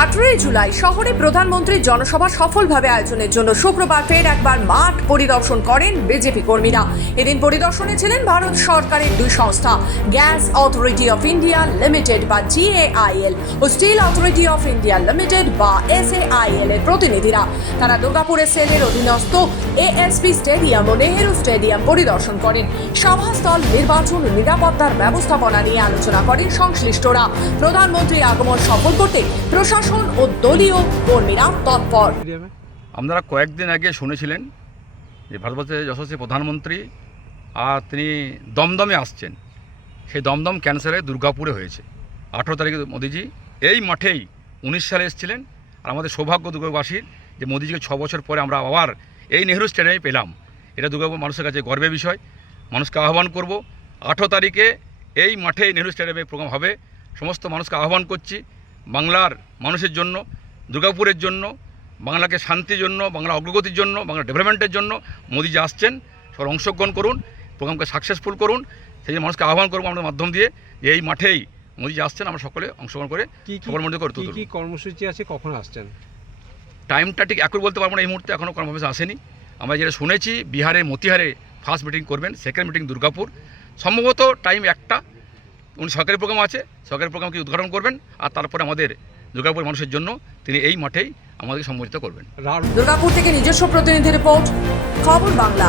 আঠেরোই জুলাই শহরে প্রধানমন্ত্রীর জনসভা সফলভাবে আয়োজনের জন্য শুক্রবার ফের একবার মাঠ পরিদর্শন করেন বিজেপি কর্মীরা। এদিন পরিদর্শনে ছিলেন ভারত সরকারের দুই সংস্থা, gas authority of India limited বা GAIL O steel authority of India limited বা এসএআইএল এর প্রতিনিধিরা। তারা দুর্গাপুরের সেলের অধীনস্থ এএসপি স্টেডিয়াম ও নেহেরু স্টেডিয়াম পরিদর্শন করেন। সভাস্থল, নির্বাচন, নিরাপত্তার ব্যবস্থাপনা নিয়ে আলোচনা করেন সংশ্লিষ্টরা। প্রধানমন্ত্রীর আগমন সফল করতে প্রশাসন ও দলীয় কর্মীরা তৎপর। আপনারা কয়েকদিন আগে শুনেছিলেন যে ভারতবর্ষের যশস্বী প্রধানমন্ত্রী আর তিনি দমদমে আসছেন। সেই দমদম ক্যান্সারে দুর্গাপুরে হয়েছে। আঠেরো তারিখে মোদিজি, এই মাঠেই উনিশ সালে এসেছিলেন। আর আমাদের সৌভাগ্য দুর্গাবাসীর যে মোদিজিকে ছ বছর পরে আমরা আবার এই নেহরু স্টেডিয়ামে পেলাম। এটা দুর্গাপুর মানুষের কাছে গর্বের বিষয়। মানুষকে আহ্বান করব, আঠেরো তারিখে এই মাঠে নেহরু স্টেডিয়ামে প্রোগ্রাম হবে। সমস্ত মানুষকে আহ্বান করছি। বাংলার মানুষের জন্য দুর্গাপুরের জন্য বাংলাকে শান্তির জন্য বাংলা অগ্রগতির জন্য বাংলা ডেভেলপমেন্টের জন্য মোদি যে আসছেন সবার অংশগ্রহণ করুন প্রোগ্রামকে সাকসেসফুল করুন সেই মানুষকে আহ্বান করব আমাদের মাধ্যম দিয়ে যে এই মাঠেই মোদি যে আসছেন আমরা সকলে অংশগ্রহণ করে কি সকলের মধ্যে করে কি তুলে কি। কর্মসূচি আছে কখন আসছেন? টাইমটা ঠিক একই বলতে পারব না এই মুহূর্তে এখনও অফিসে আসেনি। আমরা যেটা শুনেছি বিহারে মতিহারে ফার্স্ট মিটিং করবেন সেকেন্ড মিটিং দুর্গাপুর। সম্ভবত টাইম একটা উনি সরকারি প্রোগ্রাম আছে সরকারি প্রোগ্রামকে উদ্ঘাটন করবেন, আর তারপরে আমাদের দুর্গাপুর মানুষের জন্য তিনি এই মাঠেই আমাদেরকে সম্বোধিত করবেন। দুর্গাপুর থেকে নিজস্ব প্রতিনিধি রিপোর্ট, খবর বাংলা।